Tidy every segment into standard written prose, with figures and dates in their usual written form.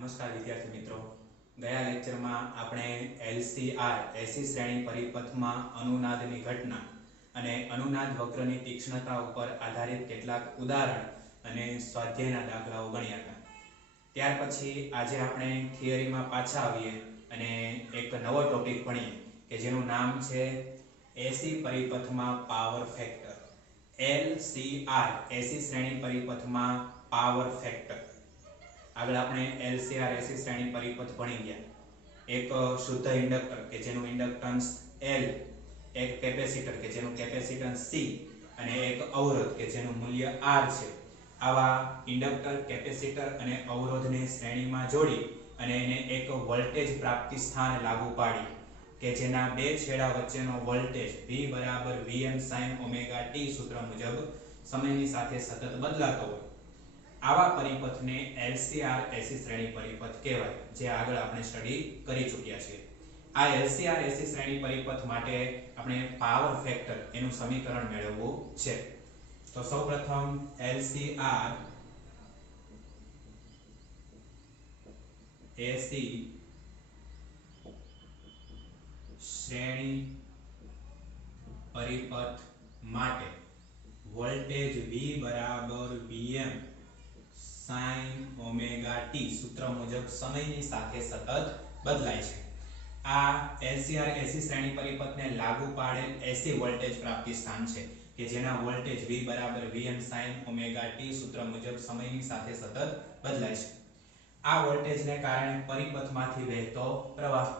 નમસ્કાર વિદ્યાર્થી મિત્રો, ગયા લેક્ચરમાં આપણે LCR એસી શ્રેણી પરિપથમાં અનુનાદની ઘટના અને અનુનાદ વક્રની તીક્ષ્ણતા ઉપર આધારિત કેટલાક ઉદાહરણ અને સ્વાધ્યાયના દાખલાઓ ગણ્યા હતા. ત્યાર પછી આજે આપણે થિયરીમાં પાછા આવીએ અને એક નવો ટોપિક ભણીએ કે જેનું નામ છે એસી પરિપથમાં પાવર ફેક્ટર. LCR એસી શ્રેણી પરિપથમાં પાવર ફેક્ટર. આગળ આપણે LCR એસી શ્રેણી પરિપથ ભણી ગયા. એક શુદ્ધ ઇન્ડક્ટર કે જેનું ઇન્ડક્ટન્સ L, એક કેપેસિટર કે જેનું કેપેસિટન્સ C અને એક અવરોધ કે જેનું મૂલ્ય R છે. આવા ઇન્ડક્ટર, કેપેસિટર અને અવરોધને શ્રેણીમાં જોડી અને એને એક વોલ્ટેજ પ્રાપ્તિ સ્થાન લાગુ પાડી કે જેના બે છેડા વચ્ચેનો વોલ્ટેજ V બરાબર Vm sin ઓમેગા t સૂત્ર મુજબ સમયની સાથે સતત બદલાતો હોય. આવા પરિપથને LCR એસી શ્રેણી પરિપથ કહેવાય, જે આગળ આપણે સ્ટડી કરી ચૂક્યા છીએ. આ LCR એસી શ્રેણી પરિપથ માટે આપણે પાવર ફેક્ટર એનું સમીકરણ મેળવવું છે. તો સૌપ્રથમ LCR એસી શ્રેણી પરિપથ માટે વોલ્ટેજ V બરાબર Vm sin ઓમેગા t સૂત્ર મુજબ સમયની સાથે સતત બદલાય છે. આ LCR એસી શ્રેણી પરિપથને લાગુ પાડેલ એસી વોલ્ટેજ પ્રાપ્તિ સ્થાન છે કે જેના વોલ્ટેજ V બરાબર Vm sin ઓમેગા t સૂત્ર મુજબ સમયની સાથે સતત બદલાય છે. આ વોલ્ટેજને કારણે પરિપથમાંથી વહેતો પ્રવાહ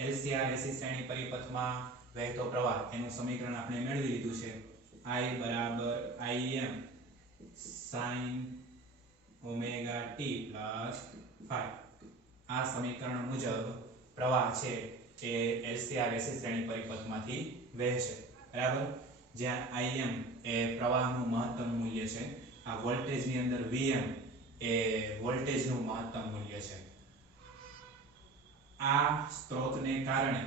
LCR એસી શ્રેણી પરિપથમાં વહેતો પ્રવાહ એનું સમીકરણ આપણે મેળવી લીધું છે. I બરાબર Im sin omega t plus phi. આ સમીકરણ મુજબ પ્રવાહ છે એ LCR એસી શ્રેણી પરિપથમાંથી વહેશે, બરાબર. જ્યાં Im એ પ્રવાહનું મહત્તમ મૂલ્ય છે, આ વોલ્ટેજની અંદર Vm એ વોલ્ટેજનું મહત્તમ મૂલ્ય છે. આ સ્ત્રોતને કારણે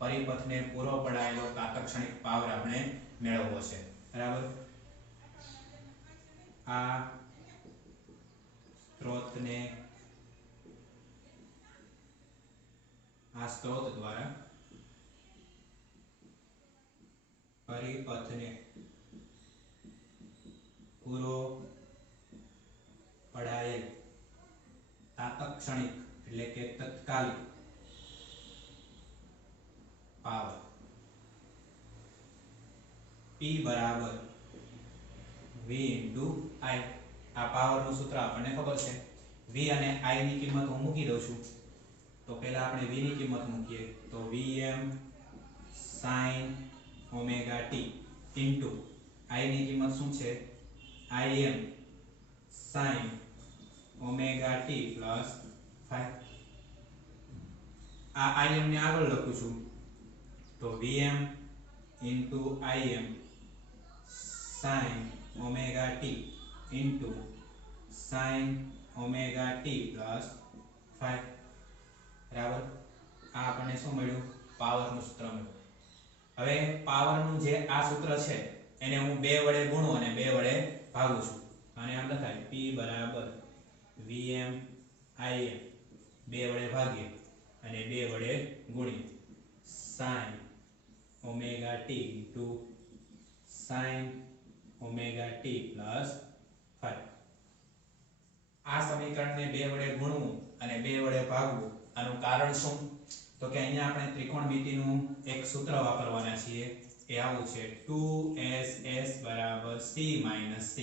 પરિપથને પૂરો પડાયેલો તાત્ક્ષણિક પાવર આપણે મેળવવો છે, બરાબર. આ સ્ત્રોત દ્વારા પરિપથને પૂરો પડાયેલ તાત્ક્ષણિક એટલે કે તત્કાલિક પાવર P બરાબર V into I. આ પાવરનું સૂત્ર આપણને ખબર છે. V અને I ની કિંમત હું મૂકી દઉં છું. તો પહેલા આપણે V ની કિંમત મૂકીએ તો Vm sin omega t into I ની કિંમત શું છે? Im sin omega t plus phi. આ Im ને આગળ લખું છું તો Vm into Im sin omega t into sin omega t plus phi. બરાબર. આ આપણને શું મળ્યું? પાવરનું સૂત્ર મળ્યું. હવે પાવરનું જે આ સૂત્ર છે એને હું 2 વડે ગુણું અને 2 વડે ભાગું છું. અને આમ લખાય P બરાબર Vm Im 2 વડે ભાગીએ અને 2 વડે ગુણીએ sin omega t into sin omega t plus phi. આ સમીકરણને 2 વડે ગુણવું અને 2 વડે ભાગવું, આનું કારણ શું? તો કે અહીંયા આપણે ત્રિકોણમિતિનું એક સૂત્ર વાપરવાના છીએ. એ આવું છે 2ss બરાબર c minus c.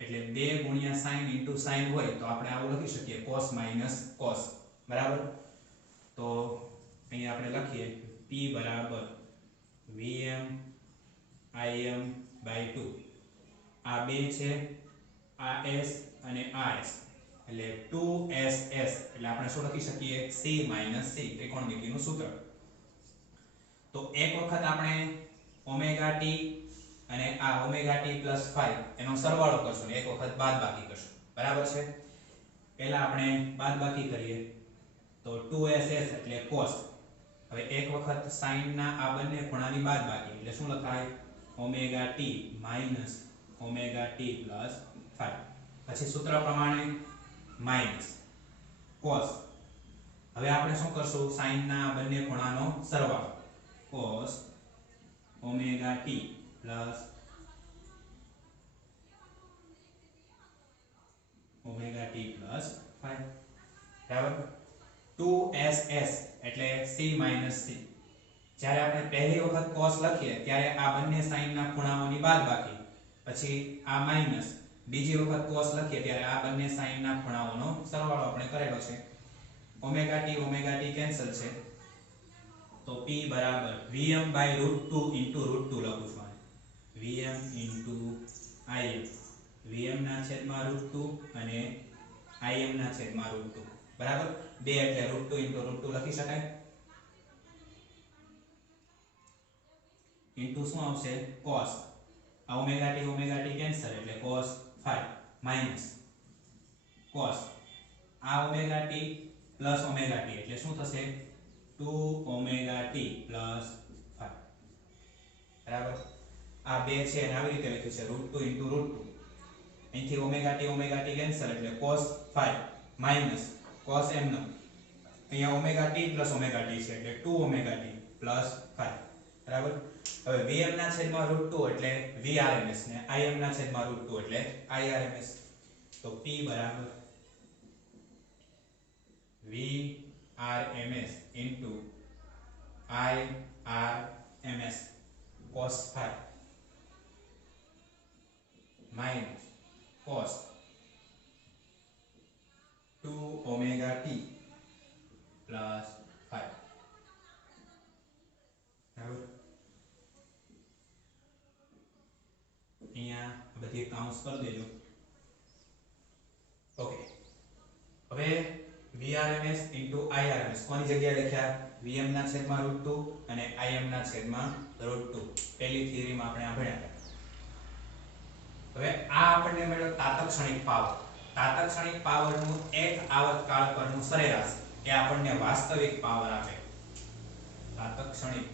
એટલે 2 ગુણ્યા sin into sin હોય તો આપણે આવું લખી શકીએ cos minus cos, બરાબર. તો અહીંયા આપણે લખીએ P બરાબર Vm Im by 2. આ 2 છે, આ s અને આ s એટલે 2ss એટલે આપણે શું લખી શકીએ c minus c, ત્રિકોણમિતિનું સૂત્ર. તો એક વખત આપણે ઓમેગા t અને આ ઓમેગા t plus phi એનો સરવાળો કરશું, એક વખત બાદબાકી કરશું, બરાબર છે. પહેલા આપણે બાદબાકી કરીએ તો 2ss એટલે cos હવે એક વખત sin ના આ બંને ખૂણાની બાદબાકી એટલે શું લખાય omega t minus omega t plus 5 પછી સૂત્ર પ્રમાણે માઈનસ cos હવે આપણે શું કરશું sin ના બંને ખૂણાનો સરવાળો cos omega t plus omega t plus 5 બરાબર 2ss એટલે c માઈનસ c જ્યારે આપણે પહેલી વખત cos લખીએ ત્યારે આ બંને sin ના ખૂણાઓની બાદબાકી પછી આ માઈનસ બીજી વખત cos લખીએ ત્યારે આ બંને sin ના ખૂણાઓનો સરવાળો આપણે કરેલો છે ઓમેગા t કેન્સલ છે તો p બરાબર vm/√2 * √2 લખું છું vm * im vm ના છેદમાં √2 અને im ના છેદમાં √2 બરાબર 2 એટલે √2 * √2 લખી શકાય ઇન્ટુ શું આવશે cos આ ઓમેગા t કેન્સલ એટલે cos 5 માઈનસ cos આ omega t plus omega t એટલે શું થશે 2 ઓમેગા t પ્લસ 5 બરાબર આ બે છે અને આવી રીતે લખ્યું છે √2 * √2 અહીંથી ઓમેગા t કેન્સલ એટલે cos 5 માઈનસ cos m નો અહીંયા omega t plus omega t છે એટલે 2 ઓમેગા t પ્લસ 5 બરાબર હવે vm ના છેદમાં √2 એટલે vrms ને im ના છેદમાં √2 એટલે irms તો p બરાબર vrms into irms cos 5 minus cos 2 omega t plus 5 બરાબર અહીંયા બધી કાઉન્ટ્સ કરી દેજો ઓકે હવે vrms into irms કોની જગ્યાએ લખ્યા vm ના છેદમાં √2 અને im ના છેદમાં √2 પહેલી થિયરીમાં આપણે આ ભણ્યા હવે આ આપણને મળ્યો તાત્ક્ષણિક પાવરનું એક આવર્તકાળ પરનું સરેરાશ એ આપણને વાસ્તવિક પાવર આપે તાત્ક્ષણિક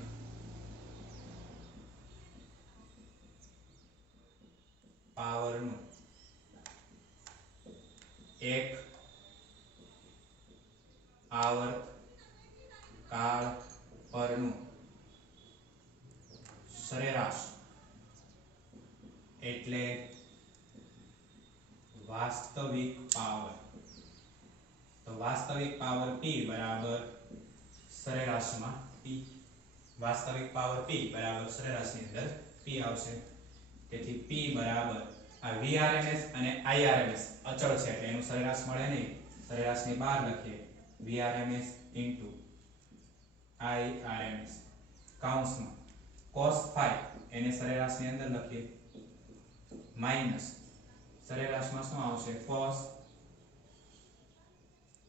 પાવરનું એક આવર્તકાળ પરનું સરેરાશ એટલે વાસ્તવિક પાવર તો વાસ્તવિક પાવર p બરાબર સરેરાશમાં p વાસ્તવિક પાવર p બરાબર સરેરાશની અંદર p આવશે તેથી p બરાબર આ vrms અને irms અચળ છે એટલે એનું સરેરાશ મળે નહીં સરેરાશની બહાર લખીએ vrms into irms કૌંસમાં cos 5 એને સરેરાશની અંદર લખીએ માઈનસ સરેરાશમાં શું આવશે cos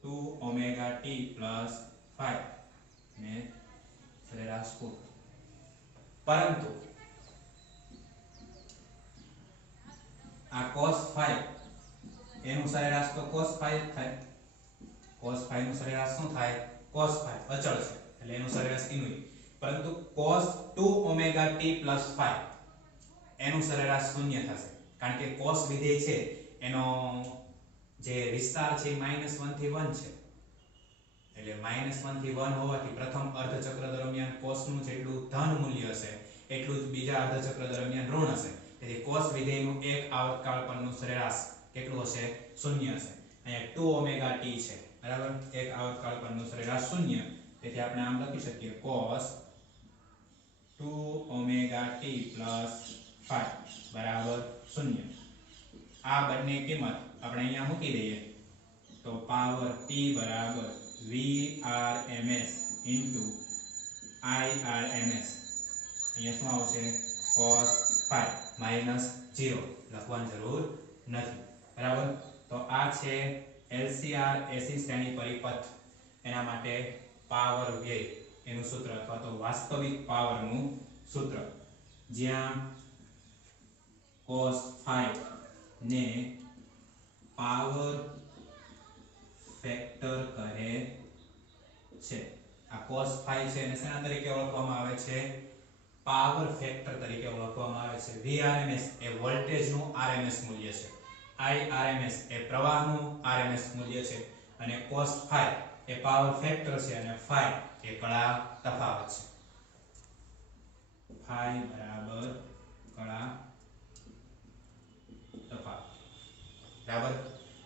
2 omega t plus 5 ને સરેરાશ પરંતુ આ cos 5 એનું સરેરાશ તો cos 5 થાય cos 5 નું સરેરાશ શું થાય cos 5 અચળ છે એટલે એનું સરેરાશ ઇનુય પરંતુ cos 2 omega t plus 5 એનું સરેરાશ શૂન્ય થશે કારણ કે cos વિધેય છે એનો જે વિસ્તાર છે -1 થી 1 છે એટલે -1 થી 1 હોવાથી પ્રથમ અર્ધ ચક્ર દરમિયાન cos નું જેટલું ધન મૂલ્ય હશે એટલું જ બીજા અર્ધ ચક્ર દરમિયાન ઋણ હશે તેથી cos વિધેયનું એક આવર્તકાળ પરનું સરેરાશ કેટલું હશે શૂન્ય હશે અહીંયા 2 ઓમેગા t છે બરાબર એક આવર્તકાળ પરનું સરેરાશ શૂન્ય તેથી આપણે આમ લખી શકીએ cos 2 ઓમેગા t plus 5 બરાબર 0 આ બંને કિંમત આપણે અહીંયા મૂકી દઈએ તો પાવર p બરાબર vrms into irms અહીંયા શું આવશે cos 5 minus 0 લખવાની જરૂર નથી બરાબર તો આ છે LCR AC શ્રેણી પરિપથ એના માટે પાવર વ્યય એનું સૂત્ર અથવા તો વાસ્તવિક પાવરનું સૂત્ર જ્યાં cos 5 ને પાવર ફેક્ટર કહે છે આ cos phi છે એને શેના તરીકે ઓળખવામાં આવે છે? પાવર ફેક્ટર તરીકે ઓળખવામાં આવે છે. Vrms એ વોલ્ટેજનું RMS મૂલ્ય છે. Irms એ પ્રવાહનું RMS મૂલ્ય છે અને cos phi એ પાવર ફેક્ટર છે અને phi એ કળા તફાવત છે. phi બરાબર કળા તફાવત. બરાબર.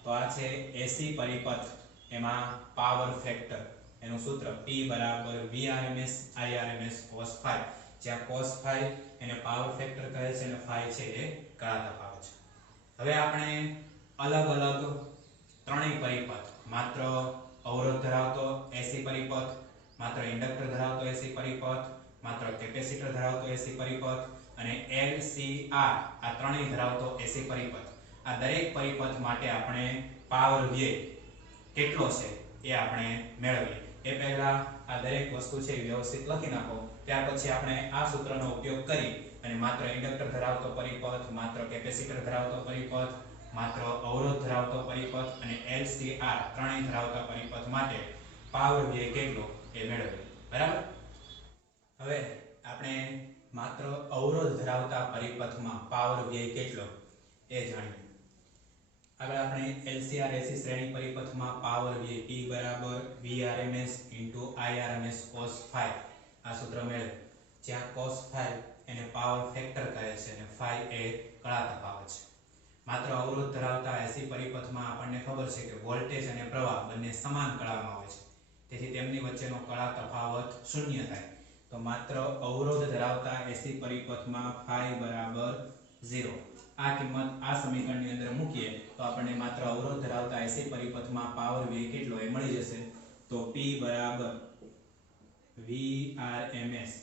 તો આ છે AC પરિપથ એમાં પાવર ફેક્ટર એનું સૂત્ર P બરાબર Vrms Irms cos phi, જ્યાં cos phi એને પાવર ફેક્ટર કહે છે અને phi છે એ કળા તફાવત છે. હવે આપણે અલગ અલગ ત્રણેય પરિપથ, માત્ર અવરોધ ધરાવતો AC પરિપથ, માત્ર ઇન્ડક્ટર ધરાવતો AC પરિપથ, માત્ર કેપેસિટર ધરાવતો AC પરિપથ અને LCR આ ત્રણેય ધરાવતો AC પરિપથ, આ દરેક પરિપથ માટે આપણે પાવર વ્યય કેટલો છે એ આપણે મેળવીએ. એ પહેલા આ દરેક વસ્તુ છે એ વ્યવસ્થિત લખી નાખો. ત્યાર પછી આપણે આ સૂત્રનો ઉપયોગ કરી અને માત્ર ઇન્ડક્ટર ધરાવતો પરિપથ, માત્ર કેપેસિટર ધરાવતો પરિપથ, માત્ર અવરોધ ધરાવતો પરિપથ અને LCR ત્રણેય ધરાવતા પરિપથ માટે પાવર વ્યય કેટલો એ મેળવીએ. બરાબર. હવે આપણે માત્ર અવરોધ ધરાવતા પરિપથમાં પાવર વ્યય કેટલો એ જાણીએ. આગળ આપણે LCR AC શ્રેણી પરિપથમાં પાવર વ્યય P બરાબર Vrms Irms cos phi આ સૂત્ર મેળવીએ, જ્યાં cos phi એને પાવર ફેક્ટર કહે છે અને phi એ કળા તફાવત છે. માત્ર અવરોધ ધરાવતા AC પરિપથમાં આપણને ખબર છે કે વોલ્ટેજ અને પ્રવાહ બંને સમાન કળામાં હોય છે, તેથી તેમની વચ્ચેનો કળા તફાવત શૂન્ય થાય. તો માત્ર અવરોધ ધરાવતા AC પરિપથમાં phi બરાબર 0. આ કિંમત આ સમીકરણની અંદર મૂકીએ તો આપણને માત્ર અવરોધ ધરાવતા AC પરિપથમાં પાવર વ્યય કેટલો એ મળી જશે. તો P બરાબર Vrms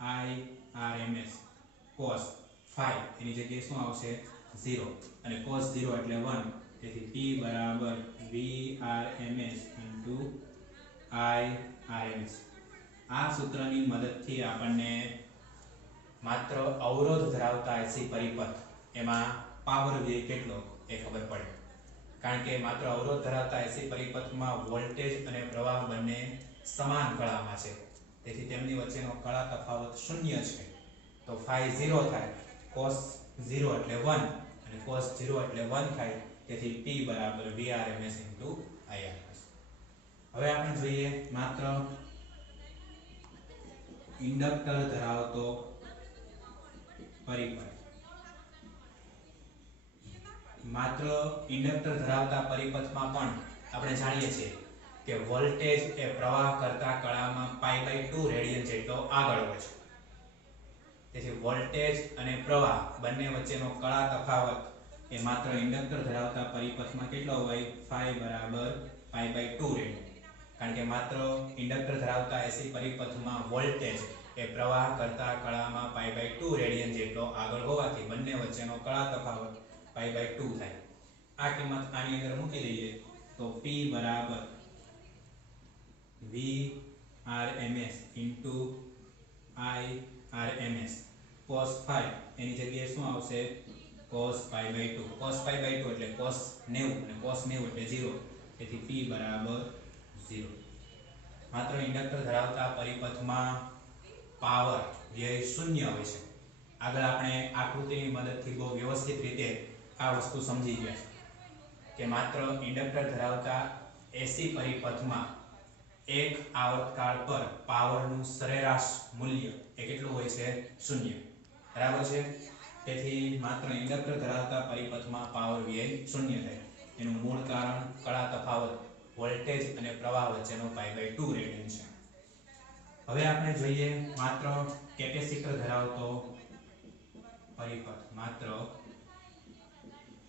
Irms cos phi એની જગ્યાએ શું આવશે? 0 અને cos 0 એટલે 1, તેથી P બરાબર Vrms Irms. આ સૂત્રની મદદથી આપણને માત્ર અવરોધ ધરાવતા AC પરિપથ એમાં પાવર વ્યય કેટલો એ ખબર પડે. કારણ કે માત્ર અવરોધ ધરાવતા AC પરિપથમાં વોલ્ટેજ અને પ્રવાહ બંને સમાન કળામાં છે, તેથી તેમની વચ્ચેનો કળા તફાવત શૂન્ય છે. તો phi 0 થાય, cos 0 એટલે 1 અને cos 0 એટલે 1 થાય, તેથી P બરાબર Vrms Irms. હવે આપણે જોઈએ માત્ર ઇન્ડક્ટર ધરાવતો પરિપથ. માત્ર ઇન્ડક્ટર ધરાવતા પરિપથમાં પણ આપણે જાણીએ છીએ કે વોલ્ટેજ એ પ્રવાહ કરતા કળામાં π/2 રેડિયન જેટલો આગળ હોય છે. તેથી વોલ્ટેજ અને પ્રવાહ બંને વચ્ચેનો કળા તફાવત એ માત્ર ઇન્ડક્ટર ધરાવતા પરિપથમાં કેટલો હોય? phi બરાબર π/2 રેડિયન. કારણ કે માત્ર ઇન્ડક્ટર ધરાવતા AC પરિપથમાં વોલ્ટેજ એ પ્રવાહ કરતા કળામાં π/2 રેડિયન જેટલો આગળ હોવાથી બંને વચ્ચેનો કળા તફાવત π/2 થાય. આ કિંમત આની અંદર મૂકી દઈએ તો P બરાબર Vrms Irms cos phi એની જગ્યાએ શું આવશે? cos π/2. cos π/2 એટલે cos 90 અને cos 90 એટલે 0, તેથી P બરાબર 0. માત્ર ઇન્ડક્ટર ધરાવતા પરિપથમાં પાવર વ્યય શૂન્ય હોય છે. આગળ આપણે આકૃતિની મદદથી બહુ વ્યવસ્થિત રીતે આ વસ્તુ સમજી ગયા કે માત્ર ઇન્ડક્ટર ધરાવતા AC પરિપથમાં એક આવર્તકાળ પર પાવરનું સરેરાશ મૂલ્ય એ કેટલું હોય છે? શૂન્ય. બરાબર છે. તેથી માત્ર ઇન્ડક્ટર ધરાવતા પરિપથમાં પાવર વ્યય શૂન્ય થાય. એનું મૂળ કારણ કળા તફાવત વોલ્ટેજ અને પ્રવાહ વચ્ચેનો π/2 રેડિયન છે. હવે આપણે જોઈએ માત્ર કેપેસિટર ધરાવતો પરિપથ. માત્ર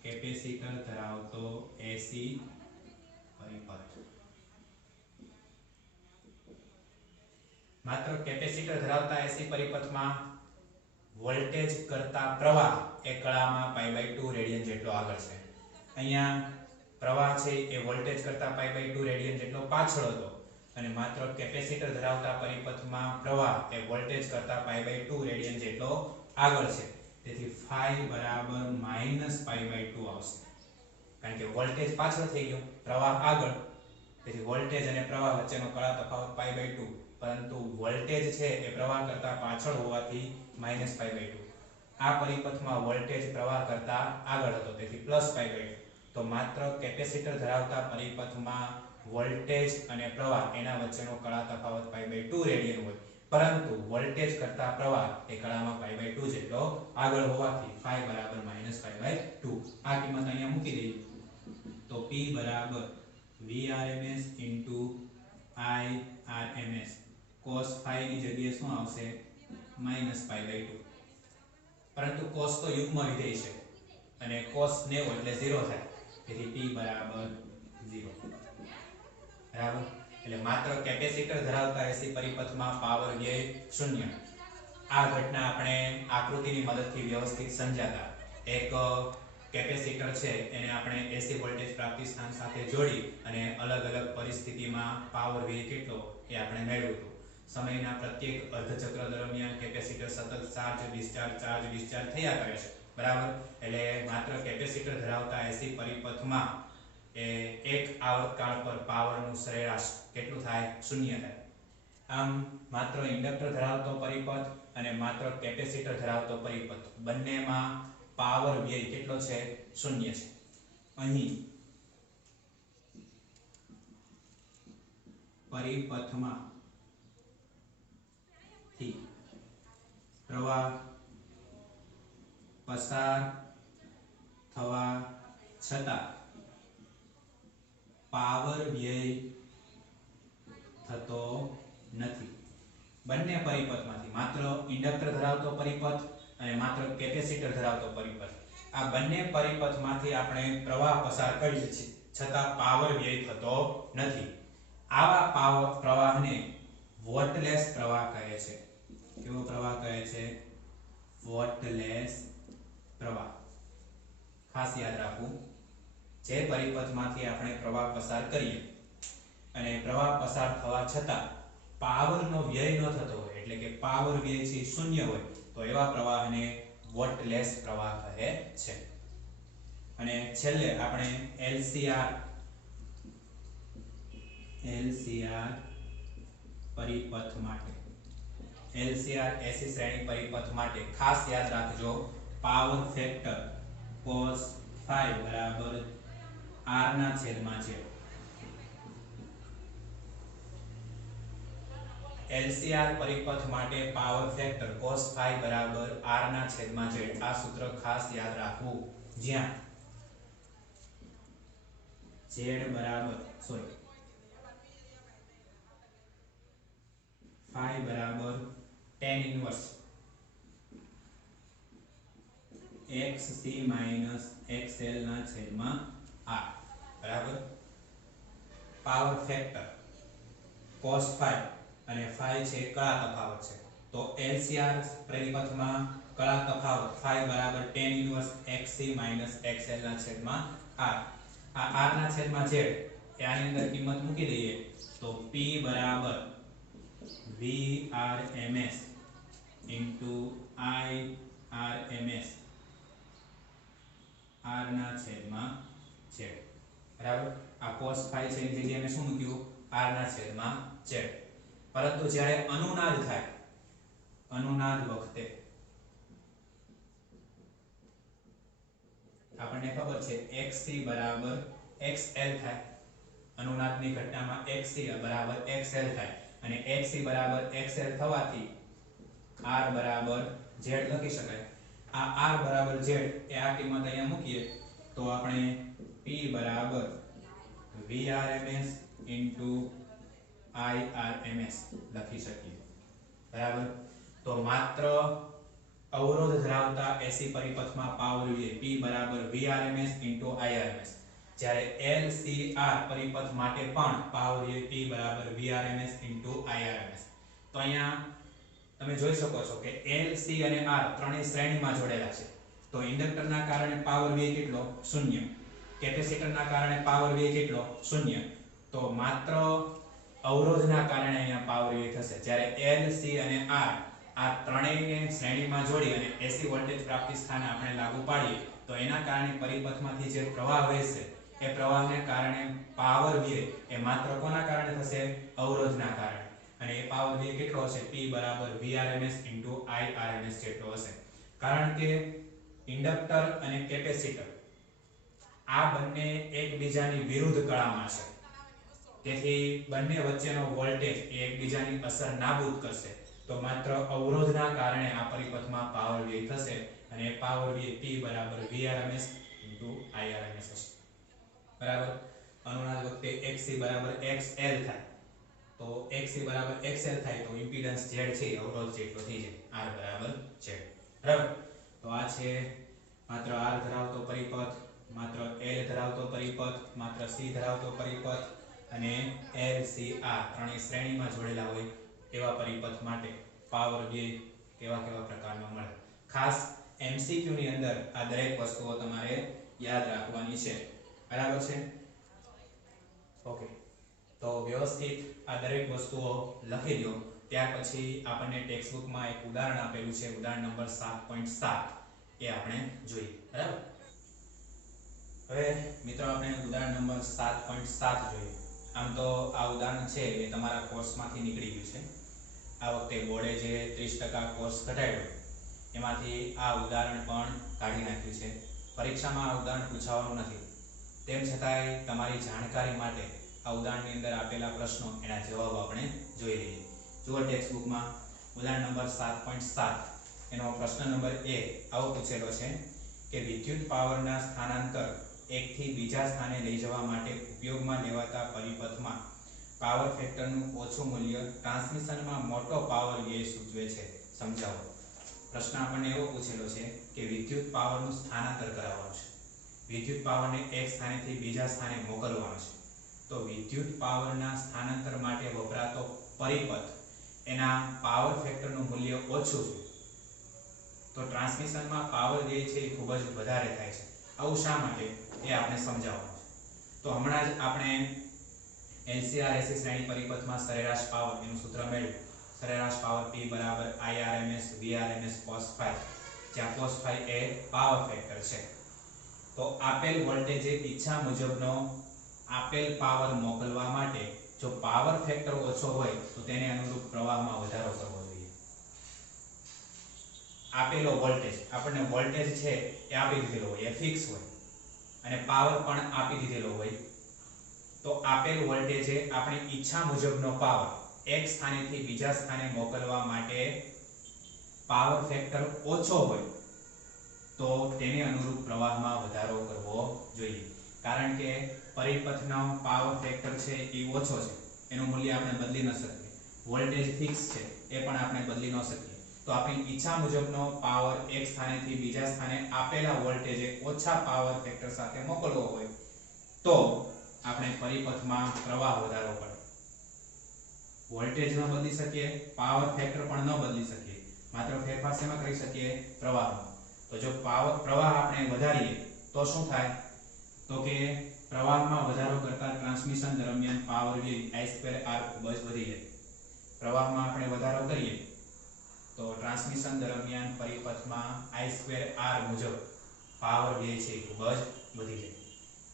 કેપેસિટર ધરાવતો AC પરિપથ. માત્ર કેપેસિટર ધરાવતા AC પરિપથમાં વોલ્ટેજ કરતા પ્રવાહ એ કળામાં π/2 રેડિયન જેટલો આગળ છે. અહીંયા પ્રવાહ છે એ વોલ્ટેજ કરતા π/2 રેડિયન જેટલો પાછળ હતો અને માત્ર કેપેસિટર ધરાવતા પરિપથમાં પ્રવાહ એ વોલ્ટેજ કરતા π/2 રેડિયન જેટલો આગળ છે. તેથી phi બરાબર -π/2 આવશે. કારણ કે વોલ્ટેજ પાછળ થઈ ગયો, પ્રવાહ આગળ, તેથી વોલ્ટેજ અને પ્રવાહ વચ્ચેનો કળા તફાવત π/2, પરંતુ વોલ્ટેજ છે એ પ્રવાહ કરતા પાછળ હોવાથી -π/2. આ પરિપથમાં વોલ્ટેજ પ્રવાહ કરતા આગળ હતો, તેથી +π/2. તો માત્ર કેપેસિટર ધરાવતા પરિપથમાં વોલ્ટેજ અને પ્રવાહ એના વચ્ચેનો કળા તફાવત π/2 રેડિયન હોય, પરંતુ વોલ્ટેજ કરતા પ્રવાહ એ કળામાં π/2 જેટલો આગળ હોવાથી φ બરાબર -π/2. આ કિંમત અહીંયા મૂકી દઈએ તો P બરાબર Vrms Irms cos phi ની જગ્યાએ શું આવશે? -π/2. પરંતુ cos તો યુગ્મ વિધેય છે અને cos 90 એટલે 0 થાય, તેથી P બરાબર 0. બરાબર, એટલે માત્ર કેપેસિટર ધરાવતા એસી પરિપથમાં પાવર વ્યય 0. આ ઘટના આપણે આકૃતિની મદદથી વ્યવસ્થિત સમજાતા. એક કેપેસિટર છે એને આપણે એસી વોલ્ટેજ પ્રાપ્તિ સ્થાન સાથે જોડી અને અલગ અલગ પરિસ્થિતિમાં પાવર વ્યય કેટલો એ આપણે મેળવ્યું હતું. સમયના પ્રત્યેક અર્ધચક્ર દરમિયાન કેપેસિટર સતત ચાર્જ ડિસ્ચાર્જ થયા કરે છે. બરાબર, એટલે માત્ર કેપેસિટર ધરાવતા એસી પરિપથમાં એક આવર્તકાળ પર પાવરનું સરેરાશ કેટલું થાય? 0 થાય. આમ માત્ર ઇન્ડક્ટર ધરાવતો પરિપથ અને માત્ર કેપેસિટર ધરાવતો પરિપથ બંનેમાં પાવર વ્યય કેટલો છે? 0 છે. અહીં પરિપથમાં થી પ્રવાહ પસાર થવા છતાં પાવર વ્યય થતો નથી. બંને પરિપથમાંથી માત્ર ઇન્ડક્ટર ધરાવતો પરિપથ અને માત્ર કેપેસિટર ધરાવતો પરિપથ, આ બંને પરિપથમાંથી આપણે પ્રવાહ પસાર કરીએ છીએ છતાં પાવર વ્યય થતો નથી. આવા પ્રવાહને વોટલેસ પ્રવાહ કહે છે. કેવો પ્રવાહ કહે છે? વોટલેસ પ્રવાહ. ખાસ યાદ રાખવું, જે પરિપથમાંથી આપણે પ્રવાહ પસાર કરીએ અને પ્રવાહ પસાર થવા છતાં પાવરનો વ્યય ન થતો હોય, એટલે કે પાવર વ્યય છે 0 હોય, તો એવા પ્રવાહને વોટલેસ પ્રવાહ કહે છે. અને છેલ્લે આપણે LCR પરિપથ માટે, LCR એસી શ્રેણી પરિપથ માટે ખાસ યાદ રાખજો, પાવર ફેક્ટર cos phi બરાબર r ના છેદમાં છે. LCR પરિપથ માટે પાવર ફેક્ટર cos phi બરાબર r ના છેદમાં z. આ સૂત્ર ખાસ યાદ રાખવું, જ્યાં z બરાબર phi બરાબર tan ઇન્વર્સ xc xl ના છેદમાં r. બરાબર, પાવર ફેક્ટર cos phi અને phi છે કળા તફાવત છે, તો LCR પરિપથમાં કળા તફાવત phi બરાબર tan ઇન્વર્સ xc xl ના છેદમાં r. આ r ના છેદમાં z એ આની અંદર કિંમત મૂકી દઈએ તો P બરાબર Vrms Irms r ના છેદમાં z. બરાબર, આ cos phi છે એની જગ્યાએ મેં શું મૂક્યું? r ના છેદમાં z. પરંતુ જ્યારે અનુનાદ થાય, અનુનાદ વખતે આપણને ખબર છે xc બરાબર xl થાય. અનુનાદની ઘટનામાં xc બરાબર xl થાય અને xc બરાબર xl થવાથી r બરાબર z લખી શકાય. આ r બરાબર z એ આ કિંમત અહીંયા મૂકીએ તો આપણે P બરાબર Vrms Irms લખી શકીએ. બરાબર, તો માત્ર અવરોધ ધરાવતા એસી પરિપથમાં પાવર વ્યય P બરાબર Vrms Irms, જ્યારે LCR પરિપથ માટે પણ પાવર વ્યય P બરાબર Vrms Irms. તો અહીંયા તમે જોઈ શકો છો કે L, C અને R ત્રણેય શ્રેણીમાં જોડેલા છે. તો ઇન્ડક્ટરના કારણે પાવર વ્યય કેટલો? 0. કેપેસિટરના કારણે પાવર વ્યય કેટલો? 0. તો માત્ર અવરોધના કારણે અહીંયા પાવર વ્યય થશે. જ્યારે L, C અને R આ ત્રણેયને શ્રેણીમાં જોડી અને એસી વોલ્ટેજ પ્રાપ્તિ સ્થાને આપણે લાગુ પાડીએ તો એના કારણે પરિપથમાંથી જે પ્રવાહ વહેશે એ પ્રવાહને કારણે પાવર વ્યય એ માત્ર કોના કારણે થશે? અવરોધના કારણે. અને એ પાવર વ્યય કેટલો હશે? P બરાબર Vrms Irms જેટલો હશે. કારણ કે ઇન્ડક્ટર અને કેપેસિટર આ બંને એકબીજાની વિરુદ્ધ કળામાં છે. તેથી બંને વચ્ચેનો વોલ્ટેજ એ એકબીજાની અસર નાબૂદ કરશે. તો માત્ર અવરોધના કારણે આ પરિપથમાં પાવર વ્યય થશે અને એ પાવર વ્યય P બરાબર Vrms Irms હશે. બરાબર. અનુનાદ વખતે XC બરાબર XL થાય. તો XC બરાબર XL થાય તો ઇમ્પિડન્સ Z છે અવરોધ જેટલો થઈ જાય R બરાબર Z. બરાબર. તો આ છે માત્ર R ધરાવતો પરિપથ, માત્ર L ધરાવતો પરિપથ, માત્ર C ધરાવતો પરિપથ અને L C R ત્રણેય શ્રેણીમાં જોડેલા હોય એવા પરિપથ માટે પાવર વ્યય કેવા પ્રકારનો મળે. ખાસ MCQ ની અંદર આ દરેક વસ્તુઓ તમારે યાદ રાખવાની છે. બરાબર છે? ઓકે. તો વ્યવસ્થિત આ દરેક વસ્તુઓ લખી લો. ત્યાર પછી આપણને ટેક્સ્ટ બુકમાં એક ઉદાહરણ આપેલું છે, ઉદાહરણ નંબર 7.7 એ આપણે જોઈએ. બરાબર. હવે મિત્રો આપણે ઉદાહરણ નંબર 7.7 જોઈએ. આમ તો આ ઉદાહરણ છે એ તમારા કોર્સમાંથી નીકળી ગયું છે. આ વખતે બોર્ડે જે 30% કોર્સ ઘટાડ્યો એમાંથી આ ઉદાહરણ પણ કાઢી નાખ્યું છે. પરીક્ષામાં આ ઉદાહરણ પૂછાવાનું નથી. તેમ છતાંય તમારી જાણકારી માટે આ ઉદાહરણની અંદર આપેલા પ્રશ્નો એના જવાબ આપણે જોઈ લઈએ. જુઓ ટેક્સ્ટ બુકમાં ઉદાહરણ નંબર 7.7 એનો પ્રશ્ન નંબર 1 આવો પૂછેલો છે કે વિદ્યુત પાવરના સ્થાનાંતર એકથી બીજા સ્થાને લઈ જવા માટે ઉપયોગમાં લેવાતા પરિપથમાં પાવર ફેક્ટરનું ઓછું મૂલ્ય ટ્રાન્સમિશનમાં મોટો પાવર વ્યય સૂચવે છે. સમજાવો. પ્રશ્ન આપણને એવો પૂછેલો છે કે વિદ્યુત પાવરનું સ્થાનાંતર કરાવવાનું છે. વિદ્યુત પાવરને એક સ્થાનેથી બીજા સ્થાને મોકલવાનો છે. તો વિદ્યુત પાવરના સ્થાનાંતર માટે વપરાતો પરિપથ એના પાવર ફેક્ટરનું મૂલ્ય ઓછું છે. તો ટ્રાન્સમિશનમાં પાવર વ્યય છે એ ખૂબ જ વધારે થાય છે. આવું શા માટે એ આપણે સમજાવવાનું છે. તો હમણાં જ આપણે LCR AC શ્રેણી પરિપથમાં સરેરાશ પાવર એનું સૂત્ર મેળવ્યું. સરેરાશ પાવર P બરાબર Irms Vrms cos phi, જ્યાં cos phi એ પાવર ફેક્ટર છે. તો આપેલ વોલ્ટેજે ઈચ્છા મુજબનો આપેલ પાવર મોકલવા માટે જો પાવર ફેક્ટર ઓછો હોય તો તેને અનુરૂપ પ્રવાહમાં વધારો કરવો જોઈએ. આપેલો વોલ્ટેજ, આપણને વોલ્ટેજ છે એ આપી દીધેલો હોય, એ ફિક્સ હોય અને પાવર પણ આપી દીધેલો હોય. તો આપેલ વોલ્ટેજે આપણી ઈચ્છા મુજબનો પાવર એક સ્થાનેથી બીજા સ્થાને મોકલવા માટે પાવર ફેક્ટર ઓછો હોય તો તેને અનુરૂપ પ્રવાહમાં વધારો કરવો જોઈએ. કારણ કે પરિપથનો પાવર ફેક્ટર છે એ ઓછો છે, એનું મૂલ્ય આપણે બદલી ન શકીએ. વોલ્ટેજ ફિક્સ છે એ પણ આપણે બદલી ન શકીએ. તો આપણી ઈચ્છા મુજબનો પાવર એક સ્થાનેથી બીજા સ્થાને આપેલા વોલ્ટેજે ઓછા પાવર ફેક્ટર સાથે મોકલવો હોય તો આપણે પરિપથમાં પ્રવાહ વધારવો પડે. વોલ્ટેજ ન બદલી શકીએ, પાવર ફેક્ટર પણ ન બદલી શકીએ, માત્ર ફેરફાર શેમાં કરી શકીએ? પ્રવાહમાં. તો જો પ્રવાહ આપણે વધારીએ તો શું થાય? તો કે પ્રવાહમાં વધારો કરતા ટ્રાન્સમિશન દરમિયાન પાવર વ્યય I2R ખૂબ જ વધી જાય. પ્રવાહમાં આપણે વધારો કરીએ તો ટ્રાન્સમિશન દરમિયાન પરિપથમાં I2R મુજબ પાવર વ્યય છે ખૂબ જ વધી જાય.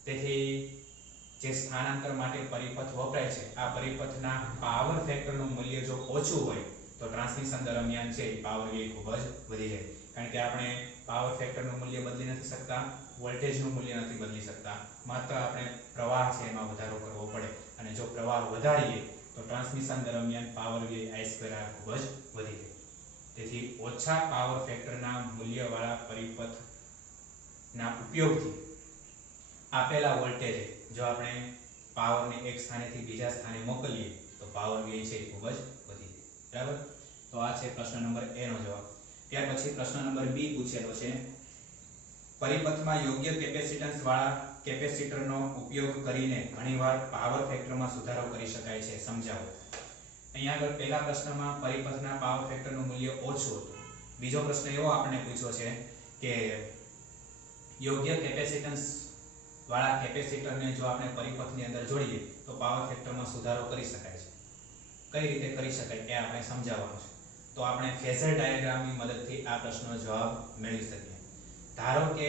તેથી જે સ્થાનાંતર માટે પરિપથ વપરાય છે આ પરિપથના પાવર ફેક્ટરનું મૂલ્ય જો ઓછું હોય તો ટ્રાન્સમિશન દરમિયાન છે પાવર વ્યય ખૂબ જ વધી જાય. કારણ કે આપણે પાવર ફેક્ટરનું મૂલ્ય બદલી નથી શકતા, વોલ્ટેજનું મૂલ્ય નથી બદલી શકતા, માત્ર આપણે પ્રવાહ છે એમાં વધારો કરવો પડે. અને જો પ્રવાહ વધારીએ તો ટ્રાન્સમિશન દરમિયાન પાવર વ્યય I2R ખૂબ જ વધી જાય. તેથી ઓછા પાવર ફેક્ટરના મૂલ્યવાળા પરિપથના ઉપયોગથી આપેલા વોલ્ટેજ જો આપણે પાવરને એક સ્થાનેથી બીજા સ્થાને મોકલીએ તો પાવર વ્યય છે ખૂબ જ વધી જાય. બરાબર. તો આ છે પ્રશ્ન નંબર A નો જવાબ. ત્યાર પછી પ્રશ્ન નંબર B પૂછેલો છે પરિપથમાં યોગ્ય કેપેસિટન્સ વાળા કેપેસિટરનો ઉપયોગ કરીને ઘણીવાર પાવર ફેક્ટરમાં સુધારો કરી શકાય છે. સમજાવો. અહીંયા આગળ પહેલા પ્રશ્નમાં પરિપથના પાવર ફેક્ટરનું મૂલ્ય ઓછું હતું. બીજો પ્રશ્ન એવો આપણને પૂછ્યો છે કે યોગ્ય કેપેસિટન્સ વાળા કેપેસિટરને જો આપણે પરિપથની અંદર જોડીએ તો પાવર ફેક્ટરમાં સુધારો કરી શકાય છે. કઈ રીતે કરી શકાય એ આપણે સમજાવવાનું છે. તો આપણે ફેઝર ડાયાગ્રામની મદદથી આ પ્રશ્નનો જવાબ મેળવી શકીએ. ધારો કે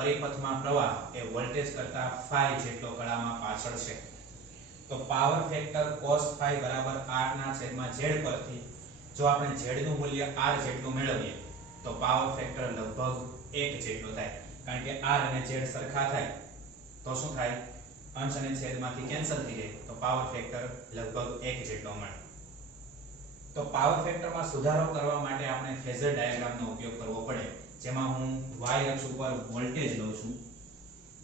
પરિપથમાં પ્રવાહ એ વોલ્ટેજ કરતા phi જેટલો કળામાં પાછળ છે. તો પાવર ફેક્ટર cos phi બરાબર r ના છેદમાં z પરથી જો આપણે z નું મૂલ્ય r જેટલું મેળવીએ તો પાવર ફેક્ટર લગભગ 1 જેટલો થાય. કારણ કે r અને z સરખા થાય તો શું થાય, અંશ અને છેદમાંથી કેન્સલ થઈ જાય તો પાવર ફેક્ટર લગભગ 1 જેટલો મળે. તો પાવર ફેક્ટરમાં સુધારો કરવા માટે આપણે ફેઝર ડાયાગ્રામનો ઉપયોગ કરવો પડે, જેમાં હું y અક્ષ ઉપર વોલ્ટેજ લઉં છું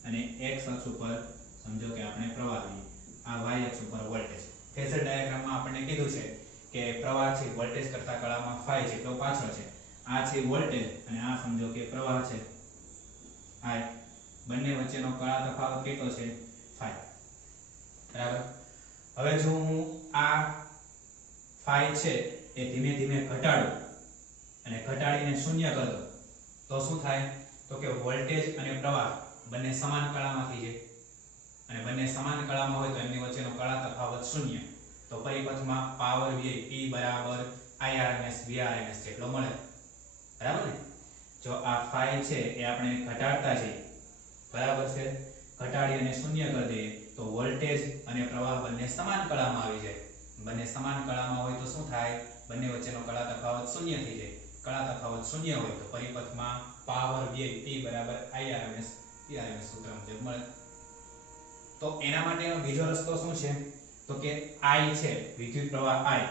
અને x અક્ષ ઉપર સમજો કે આપણે પ્રવાહ લઈએ. આ y અક્ષ ઉપર વોલ્ટેજ. ફેઝર ડાયાગ્રામમાં આપણને કીધું છે કે પ્રવાહ છે વોલ્ટેજ કરતા કળામાં phi જેટલો પાછળ છે. આ છે વોલ્ટેજ અને આ સમજો કે પ્રવાહ છે I. બંને વચ્ચેનો કળા તફાવત કેટલો છે, phi. બરાબર. હવે જો હું આ phi છે એ ધીમે ધીમે ઘટાડું અને ઘટાડીને શૂન્ય કરી દઉં તો શું થાય, તો કે વોલ્ટેજ અને પ્રવાહ બંને સમાન કળામાં થઈ જાય અને બંને સમાન કળામાં હોય તો એમની વચ્ચેનો કળા તફાવત શૂન્ય. તો પરિપથમાં પાવર વ્યય P બરાબર Irms Vrms જેટલો મળે. બરાબર ને? જો આ phi છે એ આપણે ઘટાડતા જઈએ, બરાબર છે, ઘટાડી અને શૂન્ય કરી દઈએ તો વોલ્ટેજ અને પ્રવાહ બંને સમાન કળામાં આવી જાય. બંને સમાન કળામાં હોય તો શું થાય, બંને વચ્ચેનો કળા તફાવત શૂન્ય થઈ જાય. કળા તફાવત શૂન્ય હોય તો પરિપથમાં પાવર વ્યય P બરાબર Irms Vrms સૂત્ર મુજબ મળે. તો એના માટેનો બીજો રસ્તો શું છે, તો કે I છે વિદ્યુત પ્રવાહ I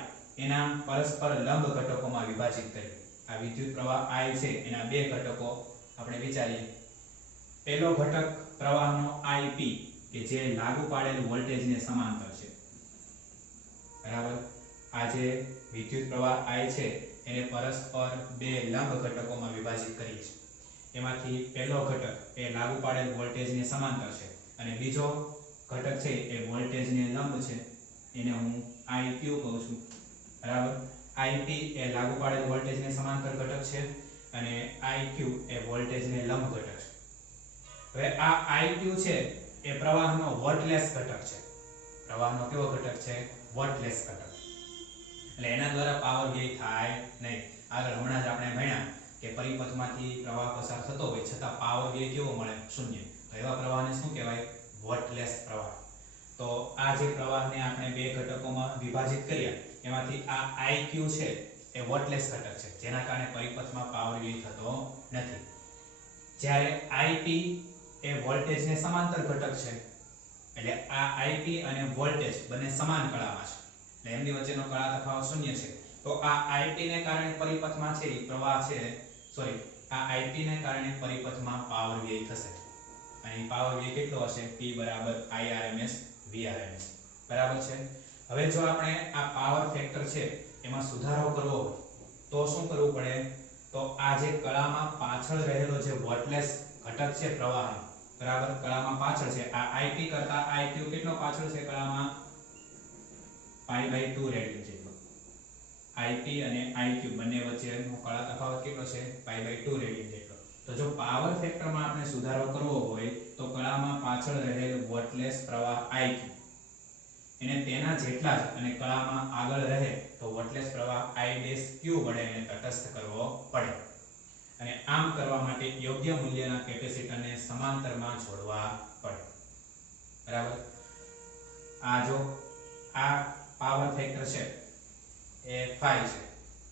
એના પરસ્પર લંબ ઘટકોમાં વિભાજિત કરીએ. આ વિદ્યુત પ્રવાહ I છે એના બે ઘટકો આપણે વિચારીએ. પહેલો ઘટક પ્રવાહનો IP કે જે લાગુ પાડેલ વોલ્ટેજને સમાંતર છે. બરાબર. આ જે વિદ્યુત પ્રવાહ I છે એને પરસ્પર બે લંબ ઘટકોમાં વિભાજિત કરીએ છીએ. એમાંથી પહેલો ઘટક એ લાગુ પાડેલ વોલ્ટેજને સમાંતર છે અને બીજો ઘટક છે એ વોલ્ટેજને લંબ છે, એને હું IQ કહું છું. બરાબર. IP એ લાગુ પાડેલ વોલ્ટેજને સમાંતર ઘટક છે અને IQ એ વોલ્ટેજને લંબ ઘટક છે. હવે આ IQ છે એ પ્રવાહનો વોલ્ટલેસ ઘટક છે. પ્રવાહનો કેવો ઘટક છે, વોલ્ટલેસ ઘટક. એટલે એના દ્વારા પાવર વ્યય થાય નહીં. આગળ હમણાં જ આપણે ભણ્યા કે પરિપથમાંથી પ્રવાહ પસાર થતો હોય છતાં પાવર વ્યય કેવો મળે, શૂન્ય. તો એવા પ્રવાહને શું કહેવાય, વોલ્ટલેસ પ્રવાહ. તો આ જે પ્રવાહને આપણે બે ઘટકોમાં વિભાજિત કર્યા એમાંથી આ IQ છે એ વોલ્ટલેસ ઘટક છે, જેના કારણે પરિપથમાં પાવર વ્યય થતો નથી. જ્યારે IP એ વોલ્ટેજને સમાંતર ઘટક છે, એટલે આ IP અને વોલ્ટેજ બંને સમાન કળામાં છે, એટલે એમની વચ્ચેનો કળા તફાવત શૂન્ય છે. તો આ IP ને કારણે પરિપથમાં છે પ્રવાહ છે, સોરી, આ IP ને કારણે પરિપથમાં પાવર વ્યય થશે. અહીં પાવર વ્યય કેટલો હશે, P બરાબર Irms Vrms. બરાબર છે. હવે જો આપણે આ પાવર ફેક્ટર છે એમાં સુધારો કરવો હોય તો શું કરવું પડે, તો આ જે કળામાં પાછળ રહેલો જે વોલ્ટલેસ ઘટક છે પ્રવાહનો, બરાબર, કળામાં પાછળ છે, આ IP કરતા IQ કેટલો પાછળ છે કળામાં, pi/2 રેડિયન જેટલો. IP અને IQ બંને વચ્ચેનો કળા તફાવત કેટલો છે, pi/2 રેડિયન જેટલો. તો જો પાવર ફેક્ટરમાં આપણે સુધારો કરવો હોય તો કળામાં પાછળ રહેલ વોલ્ટલેસ પ્રવાહ IQ એને તેના જેટલા જ અને કળામાં આગળ રહે તો વોલ્ટલેસ પ્રવાહ I'(Q) વડે એને તટસ્થ કરવો પડે. અને આમ કરવા માટે યોગ્ય મૂલ્યના કેપેસિટરને સમાંતરમાં જોડવા પડે. બરાબર. આ જો આ પાવર ફેક્ટર છે એ phi છે,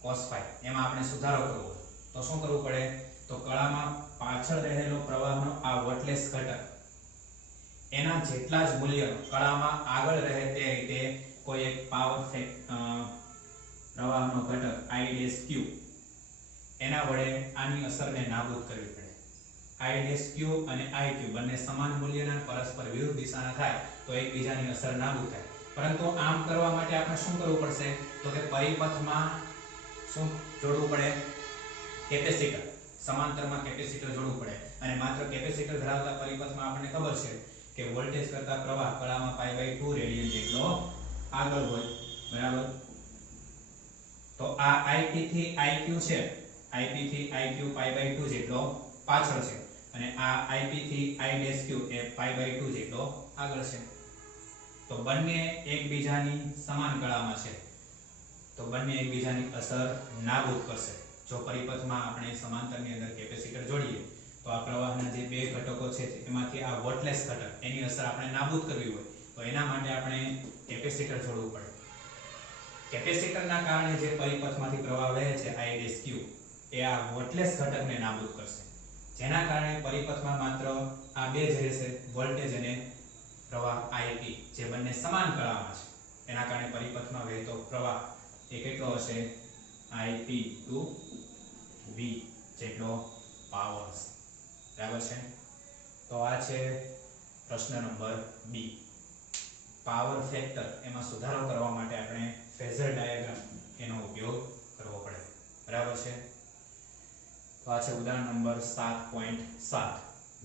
cos phi, એમાં આપણે સુધારો કરવો હોય તો શું કરવું પડે, તો કળામાં પાછળ રહેલો પ્રવાહનો આ વોલ્ટલેસ ઘટક એના જેટલા જ મૂલ્ય કળામાં આગળ રહે તે રીતે કોઈ એક પાવર પ્રવાહનો ઘટક I'(Q) એના વડે આની અસરને નાબૂદ કરવી પડે. I'(Q) અને IQ બંને સમાન મૂલ્યના પરસ્પર વિરુદ્ધ દિશાના થાય તો એકબીજાની અસર નાબૂદ થાય. પરંતુ આમ કરવા માટે આપણે શું કરવું પડશે, તો કે પરિપથમાં શું જોડવું પડે, કેપેસિટર. સમાંતરમાં કેપેસિટર જોડવું પડે અને માત્ર કેપેસિટર ધરાવતા પરિપથમાં આપણને ખબર છે કે વોલ્ટેજ કરતા પ્રવાહ કળામાં pi/2 રેડિયન જેટલો આગળ હોય. બરાબર. તો આ IP થી IQ છે, IP થી IQ pi/2 જેટલો પાછળ છે અને આ IP થી I'(Q) એ pi/2 જેટલો આગળ છે. તો બંને એકબીજાની સમાન કળામાં છે તો બંને એકબીજાની અસર નાબૂદ કરશે. જો પરિપથમાં આપણે સમાંતરની અંદર કેપેસિટર જોડીએ તો આ પ્રવાહના જે બે ઘટકો છે એમાંથી આ વોટલેસ ઘટક એની અસર આપણે નાબૂદ કરવી હોય તો એના માટે આપણે કેપેસિટર જોડવું પડે. કેપેસિટરના કારણે જે પરિપથમાંથી પ્રવાહ વહે છે I'(Q) એ આ વોટલેસ ઘટકને નાબૂદ કરશે, જેના કારણે પરિપથમાં માત્ર આ બે જ રહેશે, વોલ્ટેજ અને પ્રવાહ Ip, જે બંને સમાન કળામાં છે. એના કારણે પરિપથમાં વહેતો પ્રવાહ એ કેટલો હશે? Ip/V જેટલો પાવર હશે. બરાબર છે? તો આ છે પ્રશ્ન નંબર બી. પાવર ફેક્ટર એમાં સુધારો કરવા માટે આપણે ફેઝર ડાયાગ્રામ એનો ઉપયોગ કરવો પડે. બરાબર છે? તો આ છે ઉદાહરણ નંબર 7.7.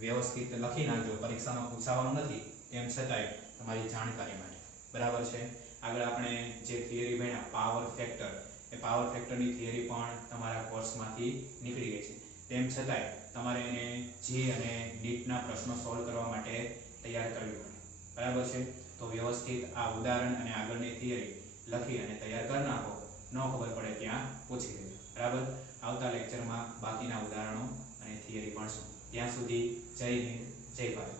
વ્યવસ્થિત લખી નાખજો, પરીક્ષામાં પૂછાવાનું નથી તેમ છતાંય તમારી જાણકારી માટે. બરાબર છે? આગળ આપણે જે થિયરી ભણ્યા પાવર ફેક્ટર, એ પાવર ફેક્ટરની થિયરી પણ તમારા કોર્સમાંથી નીકળી ગઈ છે. તેમ છતાંય તમારે એને જી અને નીટના પ્રશ્નો સોલ્વ કરવા માટે તૈયાર કરવી પડે. બરાબર છે? તો વ્યવસ્થિત આ ઉદાહરણ અને આગળની થિયરી લખી અને તૈયાર કરી નાખો. ન ખબર પડે ત્યાં પૂછી લેજો. બરાબર? આવતા લેક્ચરમાં બાકીના ઉદાહરણો અને થિયરી ભણશું. ત્યાં સુધી જય હિન્દ, જય ભારત.